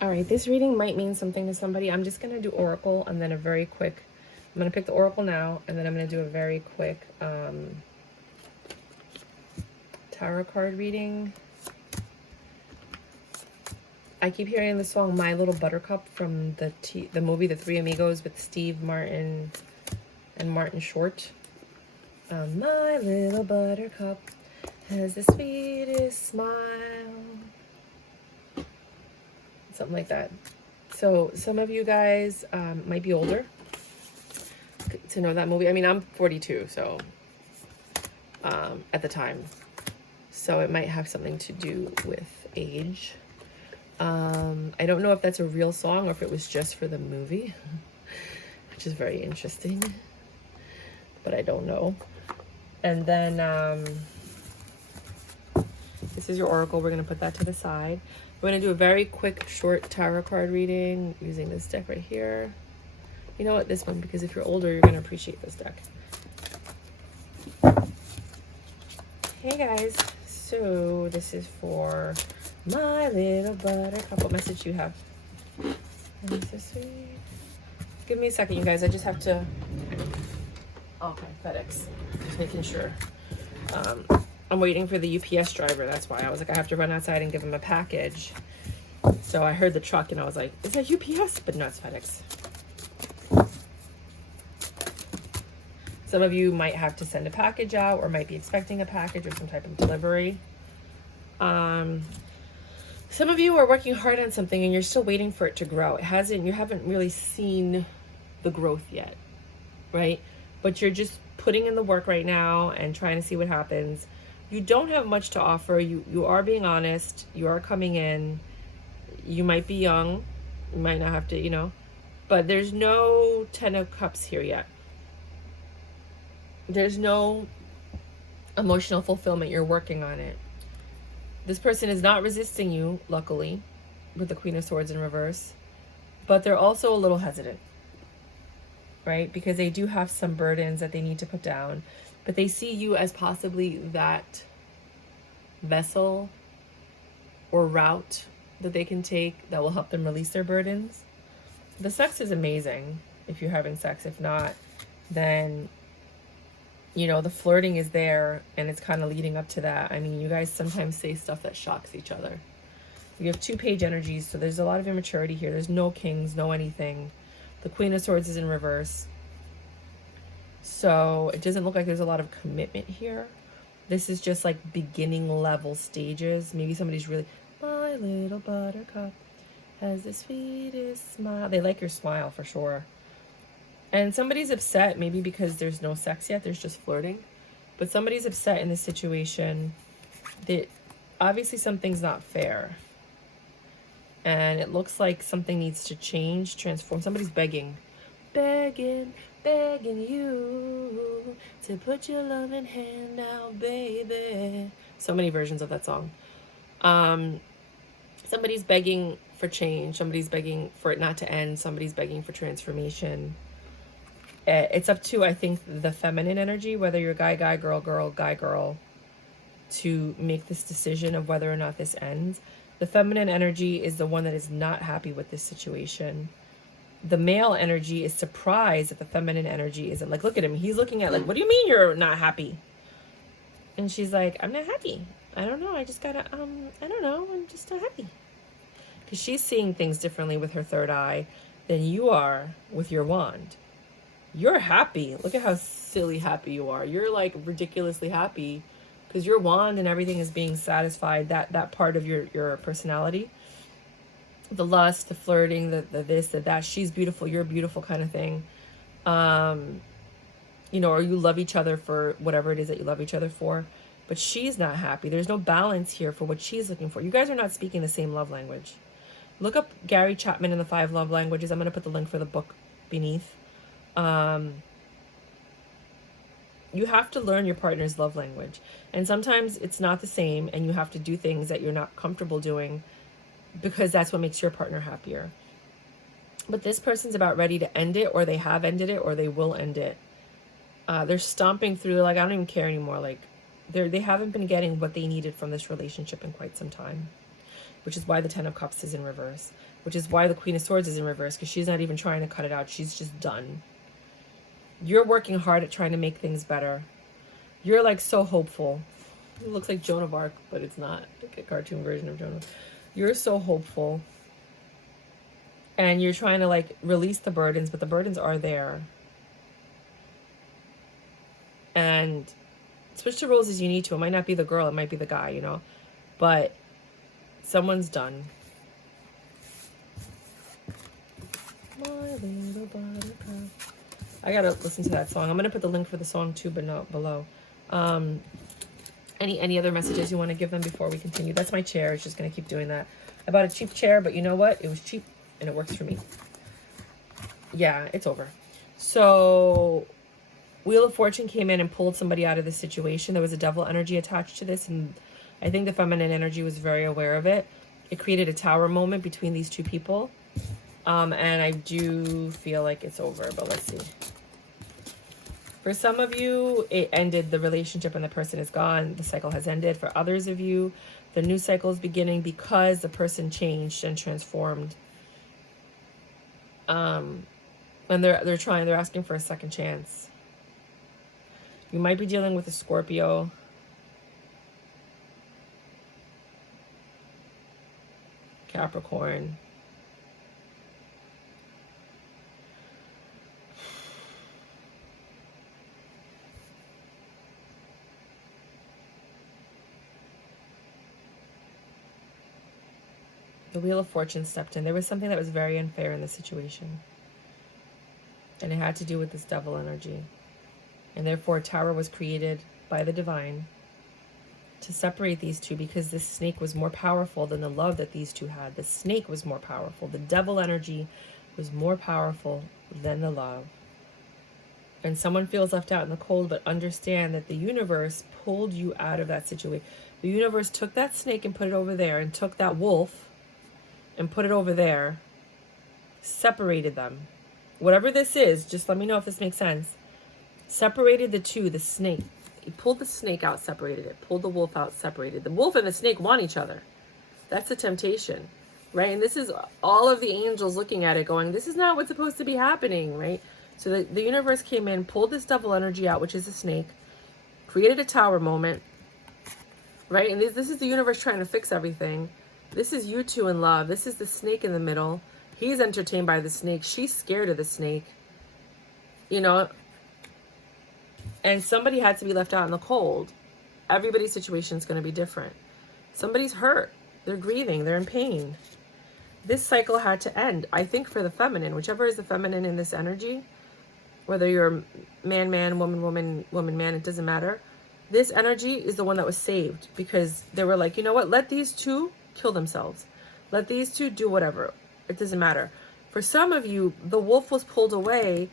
All right, this reading might mean something to somebody. I'm just going to do Oracle and then a very quick, I'm going to pick the Oracle now, and then I'm going to do a very quick tarot card reading. I keep hearing the song My Little Buttercup from the movie The Three Amigos with Steve Martin and Martin Short. My little buttercup has the sweetest smile. Something like that. So some of you guys might be older to know that movie. I mean, I'm 42, so at the time. So it might have something to do with age. I don't know if that's a real song or if it was just for the movie, which is very interesting, but I don't know. And then this is your oracle. We're going to put that to the side. We're going to do a very quick, short tarot card reading using this deck right here. You know what? This one, because if you're older, you're going to appreciate this deck. Hey guys. So this is for my little buttercup. What message do you have? So sweet. Give me a second, you guys. I just have to... Okay, FedEx. Just making sure. I'm waiting for the UPS driver. That's why I was like, I have to run outside and give him a package. So I heard the truck and I was like, is that UPS? But no, it's FedEx. Some of you might have to send a package out or might be expecting a package or some type of delivery. Some of you are working hard on something and you're still waiting for it to grow. You haven't really seen the growth yet, right? But you're just putting in the work right now and trying to see what happens. You don't have much to offer. You are being honest. You are coming in. You might be young. You might not have to, but there's no 10 of Cups here yet. There's no emotional fulfillment. You're working on it. This person is not resisting you, luckily, with the Queen of Swords in reverse, but they're also a little hesitant, right? Because they do have some burdens that they need to put down, but they see you as possibly that vessel or route that they can take that will help them release their burdens. The sex is amazing if you're having sex. If not, then the flirting is there and it's kind of leading up to that. I mean, you guys sometimes say stuff that shocks each other. You have 2-page energies, so there's a lot of immaturity here. There's no kings, no anything. The Queen of Swords is in reverse. So it doesn't look like there's a lot of commitment here. This is just like beginning level stages. Maybe somebody's really, my little buttercup has the sweetest smile. They like your smile for sure. And somebody's upset, maybe because there's no sex yet, there's just flirting. But somebody's upset in this situation that obviously something's not fair. And it looks like something needs to change, transform. Somebody's begging you to put your loving hand out, baby. So many versions of that song. Somebody's begging for change. Somebody's begging for it not to end. Somebody's begging for transformation. It's up to, I think, the feminine energy, whether you're guy, girl, guy, girl, to make this decision of whether or not this ends. The feminine energy is the one that is not happy with this situation. The male energy is surprised that the feminine energy isn't. Like, look at him. He's looking at, like, what do you mean you're not happy? And she's like, I'm not happy. I don't know. I just gotta, I don't know. I'm just not happy. Because she's seeing things differently with her third eye than you are with your wand. You're happy. Look at how silly happy you are. You're like ridiculously happy because your wand and everything is being satisfied. That part of your personality, the lust, the flirting, the this, the that. She's beautiful. You're beautiful, kind of thing. Or you love each other for whatever it is that you love each other for. But she's not happy. There's no balance here for what she's looking for. You guys are not speaking the same love language. Look up Gary Chapman and the 5 love languages. I'm going to put the link for the book beneath. You have to learn your partner's love language. And sometimes it's not the same and you have to do things that you're not comfortable doing because that's what makes your partner happier. But this person's about ready to end it, or they have ended it, or they will end it. They're stomping through, like, I don't even care anymore. Like, they haven't been getting what they needed from this relationship in quite some time. which is why the Ten of Cups is in reverse, which is why the Queen of Swords is in reverse, because she's not even trying to cut it out. She's just done. You're working hard at trying to make things better. You're like so hopeful. It looks like Joan of Arc, but it's not like a cartoon version of Joan of Arc. You're so hopeful. And you're trying to like release the burdens, but the burdens are there. And switch the roles as you need to. It might not be the girl, it might be the guy, you know. But someone's done. My little buttercup. I gotta listen to that song. I'm gonna put the link for the song too, but not below. Any other messages you want to give them before we continue? That's my chair. It's just gonna keep doing that. I bought a cheap chair, but you know what? It was cheap and it works for me. Yeah, it's over. So Wheel of Fortune came in and pulled somebody out of this situation. There was a devil energy attached to this, and I think the feminine energy was very aware of it. It created a tower moment between these two people. And I do feel like it's over, but let's see. For some of you, it ended the relationship and the person is gone. The cycle has ended. For others of you, the new cycle is beginning because the person changed and transformed. And they're asking for a second chance. You might be dealing with a Scorpio. Capricorn. The Wheel of Fortune stepped in. There was something that was very unfair in the situation. And it had to do with this devil energy. And therefore, a tower was created by the divine to separate these two, because this snake was more powerful than the love that these two had. The snake was more powerful. The devil energy was more powerful than the love. And someone feels left out in the cold, but understand that the universe pulled you out of that situation. The universe took that snake and put it over there, and took that wolf and put it over there, separated them. Whatever this is, just let me know if this makes sense. Separated the two, the snake. He pulled the snake out, separated it. Pulled the wolf out, separated. The wolf and the snake want each other. That's the temptation, right? And this is all of the angels looking at it going, this is not what's supposed to be happening, right? So the universe came in, pulled this devil energy out, which is a snake, created a tower moment, right? And this is the universe trying to fix everything. This is you two in love. This is the snake in the middle. He's entertained by the snake. She's scared of the snake. You know, and somebody had to be left out in the cold. Everybody's situation is going to be different. Somebody's hurt. They're grieving. They're in pain. This cycle had to end. I think for the feminine, whichever is the feminine in this energy, whether you're man, man, woman, woman, woman, man, it doesn't matter. This energy is the one that was saved, because they were like, you know what? Let these two kill themselves. Let these two do whatever. It doesn't matter. For some of you, the wolf was pulled away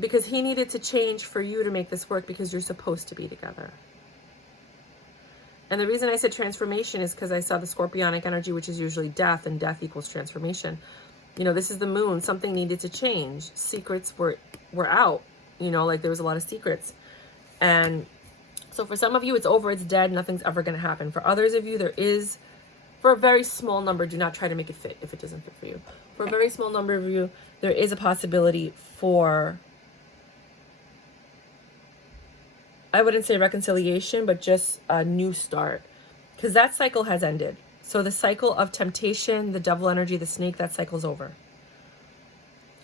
because he needed to change for you to make this work, because you're supposed to be together. And the reason I said transformation is because I saw the scorpionic energy, which is usually death, and death equals transformation. You know, this is the moon. Something needed to change. Secrets were out. You know, like there was a lot of secrets. And so for some of you, it's over, it's dead, nothing's ever going to happen. For others of you, there is, for a very small number, do not try to make it fit if it doesn't fit for you. For a very small number of you, there is a possibility for, I wouldn't say reconciliation, but just a new start. Because that cycle has ended. So the cycle of temptation, the devil energy, the snake, that cycle's over.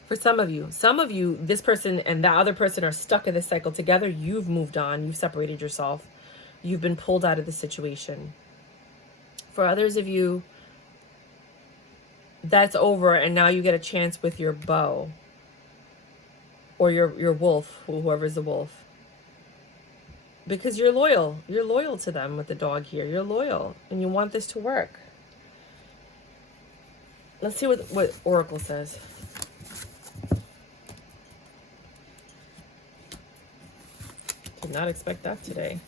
For some of you, this person and that other person are stuck in this cycle together. You've moved on. You've separated yourself. You've been pulled out of the situation. For others of you, that's over, and now you get a chance with your bow or your wolf, whoever's the wolf, because you're loyal. You're loyal to them with the dog here. You're loyal, and you want this to work. Let's see what Oracle says. Did not expect that today.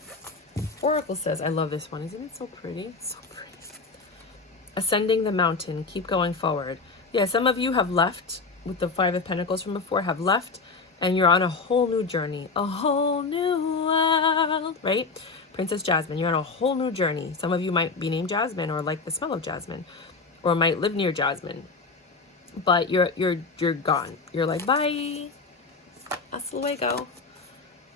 Oracle says, I love this one. Isn't it so pretty? So pretty. Ascending the mountain, keep going forward. Yeah, some of you have left with the Five of Pentacles from before, have left, and you're on a whole new journey, a whole new world, right? Princess Jasmine, you're on a whole new journey. Some of you might be named Jasmine or like the smell of jasmine, or might live near jasmine. But you're gone. You're like, bye. Hasta luego.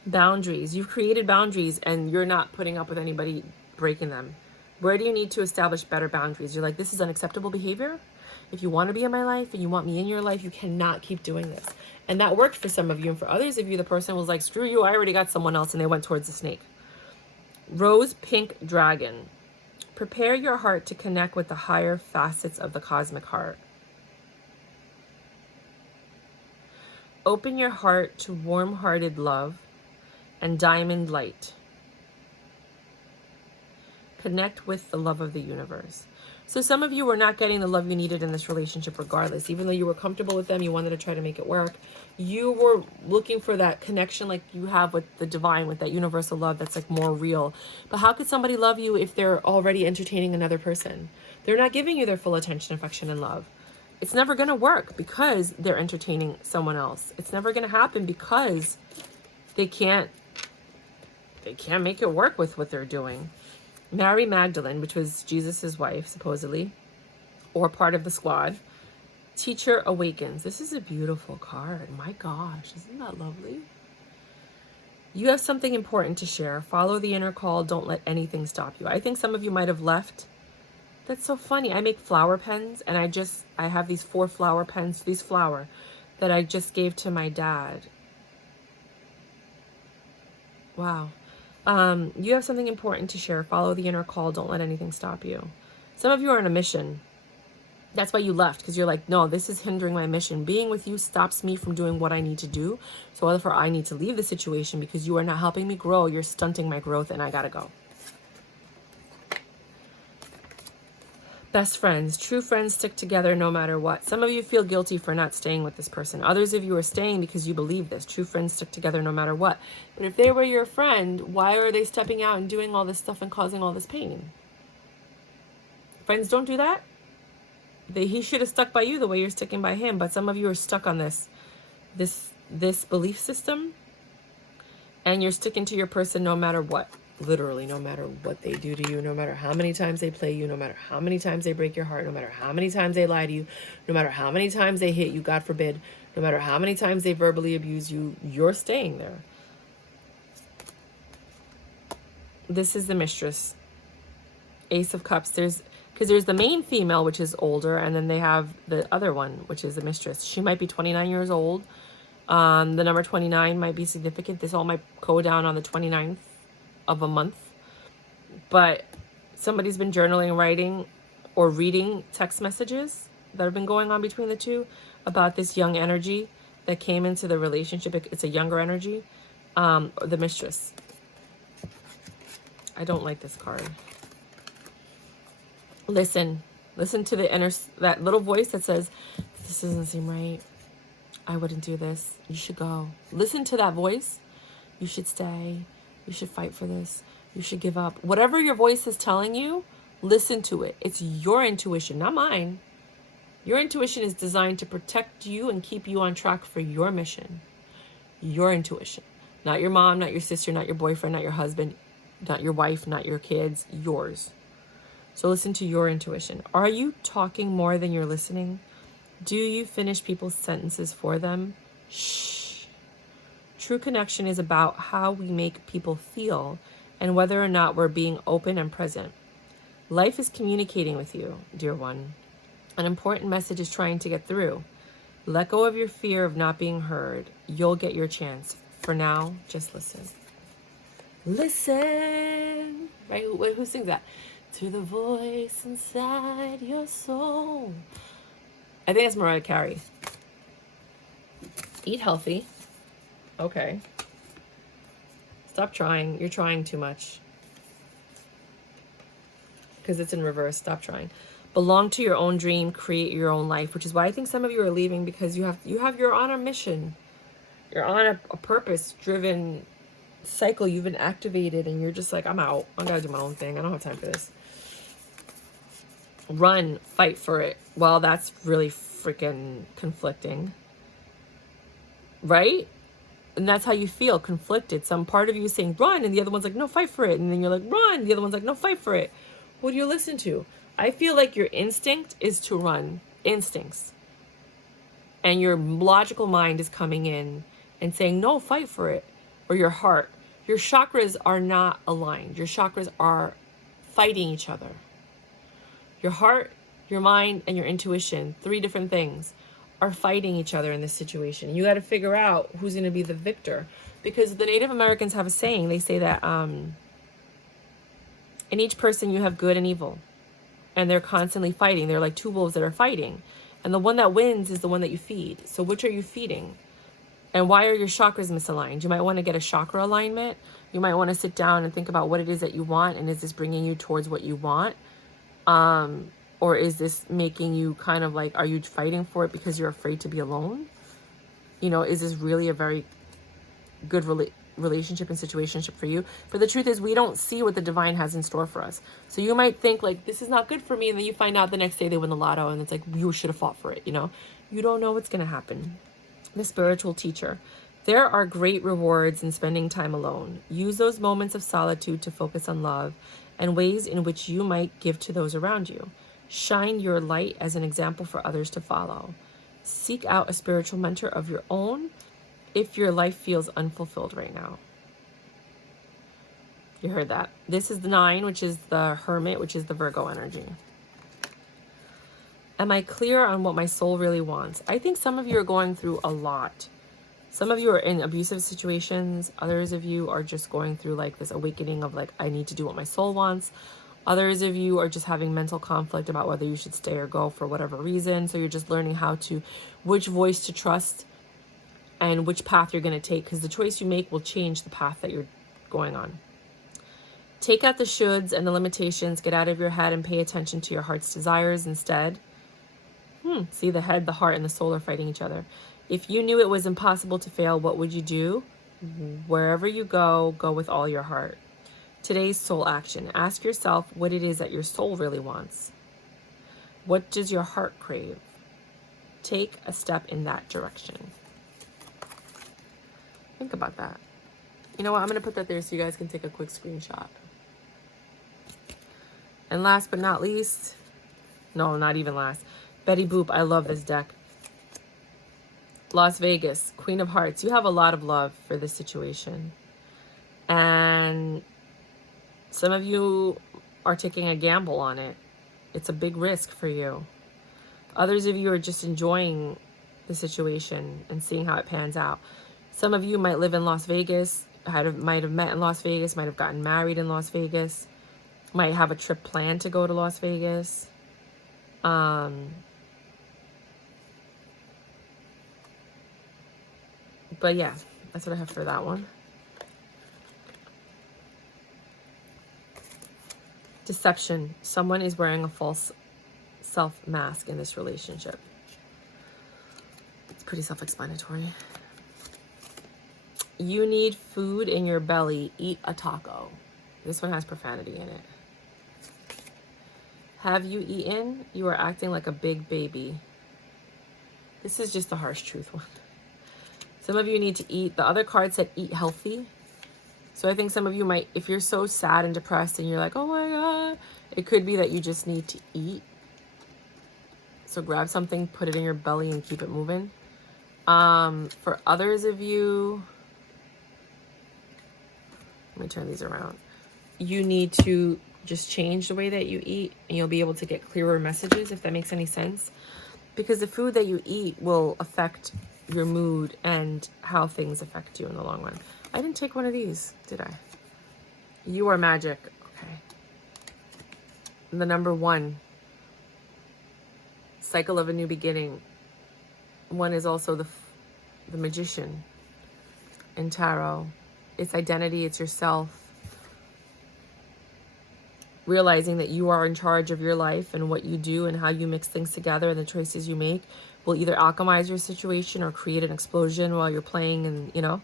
Boundaries. You've created boundaries and you're not putting up with anybody breaking them. Where do you need to establish better boundaries? You're like, this is unacceptable behavior. If you want to be in my life and you want me in your life, you cannot keep doing this. And that worked for some of you. And for others of you, the person was like, screw you, I already got someone else. And they went towards the snake. Rose Pink Dragon. Prepare your heart to connect with the higher facets of the cosmic heart. Open your heart to warm-hearted love and diamond light. Connect with the love of the universe. So some of you were not getting the love you needed in this relationship regardless. Even though you were comfortable with them, you wanted to try to make it work. You were looking for that connection like you have with the divine, with that universal love that's like more real. But how could somebody love you if they're already entertaining another person? They're not giving you their full attention, affection, and love. It's never going to work because they're entertaining someone else. It's never going to happen because they can't make it work with what they're doing. Mary Magdalene, which was Jesus's wife, supposedly, or part of the squad. Teacher awakens. This is a beautiful card. My gosh, isn't that lovely? You have something important to share. Follow the inner call. Don't let anything stop you. I think some of you might have left. That's so funny. I make flower pens, and I have these 4 flower pens, these flower, that I just gave to my dad. Wow. You have something important to share. Follow the inner call. Don't let anything stop you. Some of you are on a mission. That's why you left, because you're like, no, this is hindering my mission. Being with you stops me from doing what I need to do. So therefore, I need to leave the situation because you are not helping me grow. You're stunting my growth, and I gotta go. Best friends. True friends stick together no matter what. Some of you feel guilty for not staying with this person. Others of you are staying because you believe this. True friends stick together no matter what. But if they were your friend, why are they stepping out and doing all this stuff and causing all this pain? Friends don't do that. He should have stuck by you the way you're sticking by him. But some of you are stuck on this belief system. And you're sticking to your person no matter what. Literally, no matter what they do to you, no matter how many times they play you, no matter how many times they break your heart, no matter how many times they lie to you, no matter how many times they hit you, God forbid, no matter how many times they verbally abuse you, you're staying there. This is the mistress. Ace of Cups. Because there's the main female, which is older, and then they have the other one, which is the mistress. She might be 29 years old. The number 29 might be significant. This all might go down on the 29th of a month. But somebody's been journaling, writing, or reading text messages that have been going on between the two about this young energy that came into the relationship. It's a younger energy. The mistress. I don't like this card. Listen to that little voice that says, this doesn't seem right. I wouldn't do this. You should go. Listen to that voice. You should stay. You should fight for this. You should give up. Whatever your voice is telling you, listen to it. It's your intuition, not mine. Your intuition is designed to protect you and keep you on track for your mission. Your intuition. Not your mom, not your sister, not your boyfriend, not your husband, not your wife, not your kids. Yours. So listen to your intuition. Are you talking more than you're listening? Do you finish people's sentences for them? Shh. True connection is about how we make people feel and whether or not we're being open and present. Life is communicating with you, dear one. An important message is trying to get through. Let go of your fear of not being heard. You'll get your chance. For now, just listen. Listen. Right? Who sings that? To the voice inside your soul. I think that's Mariah Carey. Eat healthy. Okay. Stop trying. You're trying too much. Because it's in reverse. Stop trying. Belong to your own dream. Create your own life. Which is why I think some of you are leaving, because you're on a mission. You're on a purpose-driven cycle. You've been activated, and you're just like, I'm out. I gotta do my own thing. I don't have time for this. Run. Fight for it. Well, that's really freaking conflicting. Right? And that's how you feel, conflicted. Some part of you is saying run, and the other one's like, no, fight for it. And then you're like, run. The other one's like, no, fight for it. What do you listen to? I feel like your instinct is to run. Instincts. And your logical mind is coming in and saying, no, fight for it. Or your heart. Your chakras are not aligned. Your chakras are fighting each other. Your heart, your mind, and your intuition, 3 different things, are fighting each other in this situation. You got to figure out who's going to be the victor. Because the Native Americans have a saying. They say that in each person you have good and evil. And they're constantly fighting. They're like 2 wolves that are fighting. And the one that wins is the one that you feed. So which are you feeding? And why are your chakras misaligned? You might want to get a chakra alignment. You might want to sit down and think about what it is that you want. And is this bringing you towards what you want? Or is this making you kind of like, are you fighting for it because you're afraid to be alone? You know, is this really a very good relationship and situationship for you? But the truth is, we don't see what the divine has in store for us. So you might think like, this is not good for me. And then you find out the next day they win the lotto and it's like, you should have fought for it. You know, you don't know what's going to happen. The spiritual teacher. There are great rewards in spending time alone. Use those moments of solitude to focus on love and ways in which you might give to those around you. Shine your light as an example for others to follow. Seek out a spiritual mentor of your own if your life feels unfulfilled right now. You heard that. This is the 9, which is the Hermit, which is the Virgo energy. Am I clear on what my soul really wants? I think some of you are going through a lot. Some of you are in abusive situations. Others of you are just going through like this awakening of like, I need to do what my soul wants. Others of you are just having mental conflict about whether you should stay or go for whatever reason. So you're just learning which voice to trust and which path you're going to take, because the choice you make will change the path that you're going on. Take out the shoulds and the limitations. Get out of your head and pay attention to your heart's desires instead. See, the head, the heart, and the soul are fighting each other. If you knew it was impossible to fail, what would you do? Wherever you go, go with all your heart. Today's soul action. Ask yourself what it is that your soul really wants. What does your heart crave? Take a step in that direction. Think about that. You know what? I'm going to put that there so you guys can take a quick screenshot. And last but not least, no, not even last, Betty Boop. I love this deck. Las Vegas, Queen of Hearts. You have a lot of love for this situation. And some of you are taking a gamble on it. It's a big risk for you. Others of you are just enjoying the situation and seeing how it pans out. Some of you might live in Las Vegas, might have met in Las Vegas, might have gotten married in Las Vegas, might have a trip planned to go to Las Vegas. But yeah, that's what I have for that one. Deception. Someone is wearing a false self mask in this relationship. It's pretty self-explanatory. You need food in your belly. Eat a taco. This one has profanity in it. Have you eaten? You are acting like a big baby. This is just the harsh truth one. Some of you need to eat. The other card said eat healthy. So I think some of you might, if you're so sad and depressed and you're like, oh my God, it could be that you just need to eat. So grab something, put it in your belly and keep it moving. For others of you, let me turn these around. You need to just change the way that you eat and you'll be able to get clearer messages, if that makes any sense. Because the food that you eat will affect your mood and how things affect you in the long run. I didn't take one of these, did I? You are magic. Okay. The number 1. Cycle of a new beginning. 1 is also the magician in tarot. It's identity, it's yourself. Realizing that you are in charge of your life and what you do and how you mix things together and the choices you make will either alchemize your situation or create an explosion while you're playing and, you know,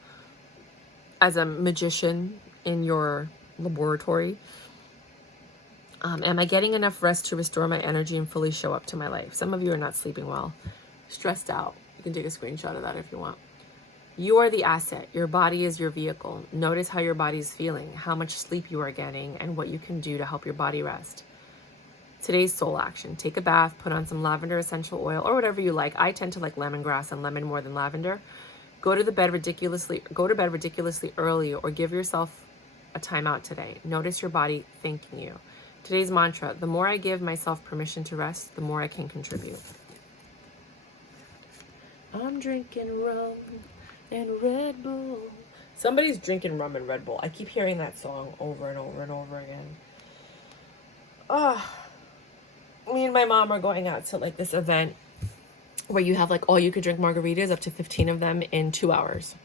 as a magician in your laboratory. Am I getting enough rest to restore my energy and fully show up to my life? Some of you are not sleeping well, stressed out. You can take a screenshot of that if you want. You are the asset. Your body is your vehicle. Notice how your body is feeling, how much sleep you are getting, and what you can do to help your body rest. Today's soul action. Take a bath, put on some lavender essential oil or whatever you like. I tend to like lemongrass and lemon more than lavender. Go to bed ridiculously early, or give yourself a timeout today. Notice your body thanking you. Today's mantra: the more I give myself permission to rest, the more I can contribute. I'm drinking rum and Red Bull. Somebody's drinking rum and Red Bull. I keep hearing that song over and over and over again. Me and my mom are going out to like this event where you have like all you could drink margaritas, up to 15 of them in 2 hours.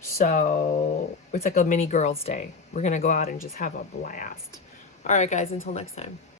So it's like a mini girls' day. We're going to go out and just have a blast. All right, guys, until next time.